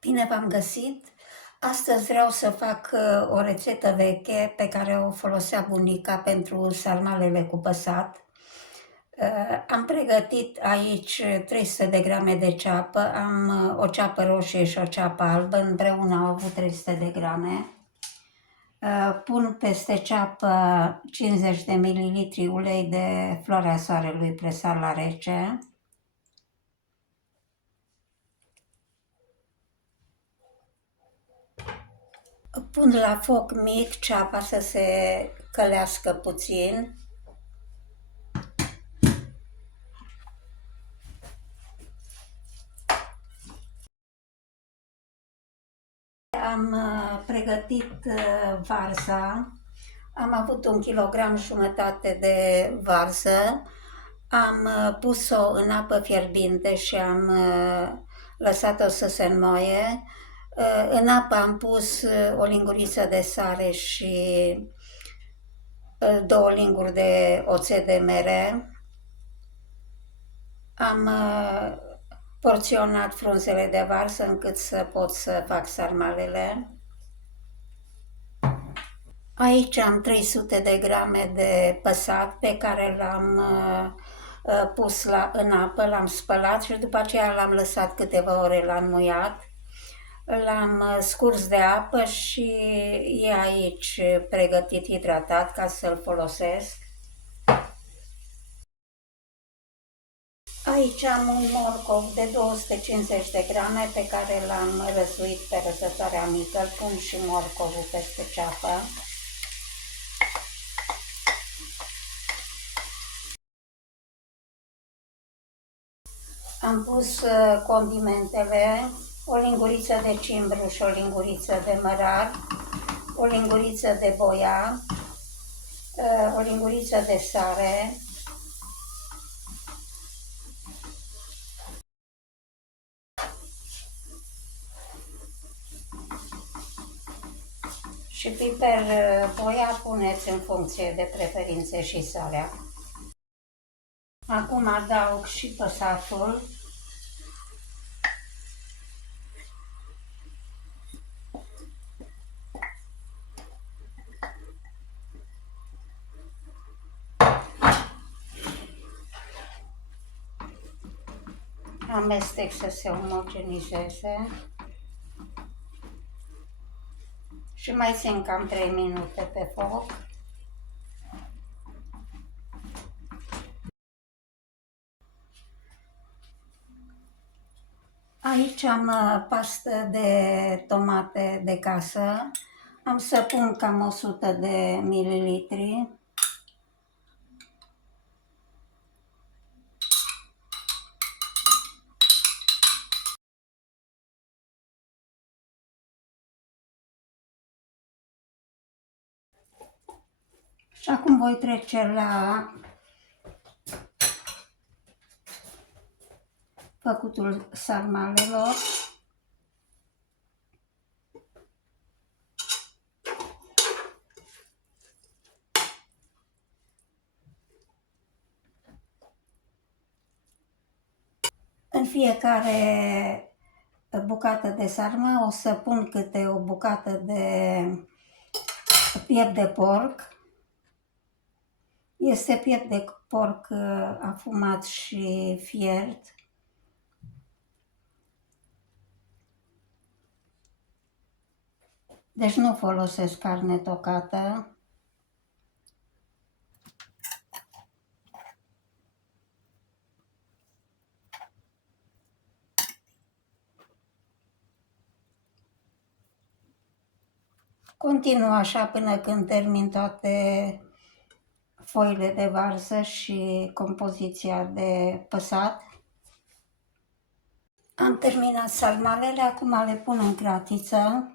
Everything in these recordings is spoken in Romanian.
Bine v-am găsit! Astăzi vreau să fac o rețetă veche pe care o folosea bunica pentru sarmalele cu păsat. Am pregătit aici 300 de grame de ceapă, am o ceapă roșie și o ceapă albă, împreună au avut 300 de grame. Pun peste ceapă 50 de mililitri ulei de floarea soarelui presat la rece. Pun la foc mic ceapa să se călească puțin. Am pregătit varza. Am avut 1,5 kg de varză. Am pus-o în apă fierbinte și am lăsat-o să se înmoaie. În apă am pus o linguriță de sare și 2 linguri de oțet de mere. Am porționat frunzele de varză încât să pot să fac sarmalele. Aici am 300 de grame de păsat pe care l-am pus în apă, l-am spălat și după aceea l-am lăsat câteva ore la înmuiat. L-am scurs de apă și e aici pregătit hidratat ca să-l folosesc. Aici am un morcov de 250 de grame pe care l-am răsuit pe răsătoarea mică. Îl pun și morcovul peste ceapă. Am pus condimentele, o linguriță de cimbru și o linguriță de mărar, o linguriță de boia, o linguriță de sare, și piper boia puneți în funcție de preferințe și sarea. Acum adaug și păsatul. Amestec să se omogenizeze și mai țin cam 3 minute pe foc. Aici am pastă de tomate de casă. Am să pun cam 100 de mililitri. Și acum voi trece la făcutul sarmalelor. În fiecare bucată de sarma o să pun câte o bucată de piept de porc. Este piept de porc afumat și fiert. Deci nu folosesc carne tocată. Continuu așa până când termin toate foile de varză și compoziția de păsat. Am terminat sarmalele, acum le pun în cratiță.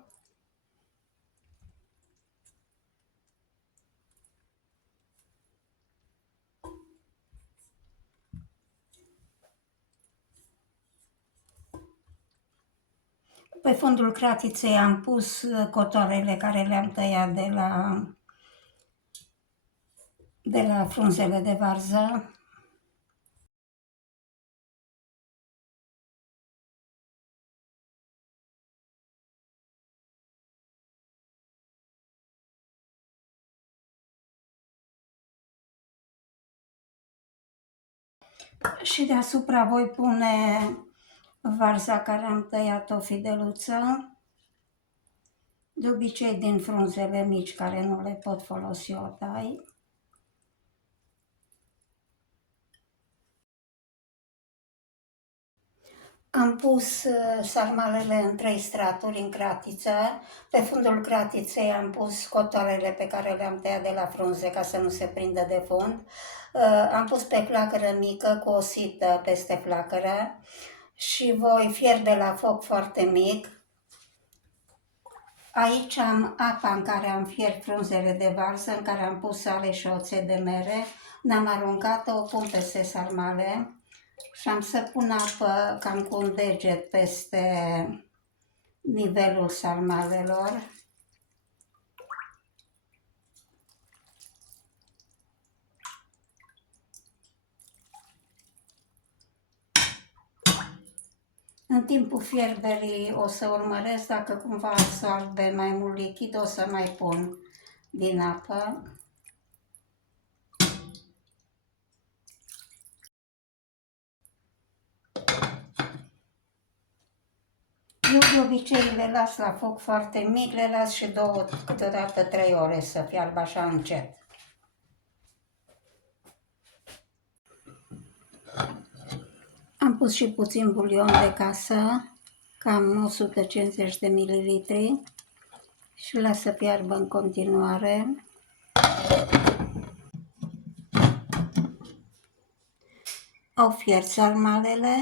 Pe fundul cratiței am pus cotoarele care le-am tăiat de la frunzele de varză. Și deasupra voi pune varza care am tăiat-o fideluță, de obicei din frunzele mici care nu le pot folosi, o tai. Am pus sarmalele în 3 straturi în cratiță. Pe fundul cratiței am pus cotoarele pe care le-am tăiat de la frunze ca să nu se prindă de fund. Am pus pe flacără mică cu o sită peste flacără și voi fierbe la foc foarte mic. Aici am apa în care am fiert frunzele de varză, în care am pus sare și oțet de mere. N-am aruncat-o, o pun peste sarmale. Și am să pun apă cam cu un deget peste nivelul sarmalelor. În timpul fierberii o să urmăresc, dacă cumva absorbe mai mult lichid, o să mai pun din apă. Eu de obicei le las la foc foarte mic, le las și 2, câteodată 3 ore să fiarbă așa încet. Am pus și puțin bulion de casă, cam 150 de mililitri, și las să fiarbă în continuare. Au fiert sarmalele.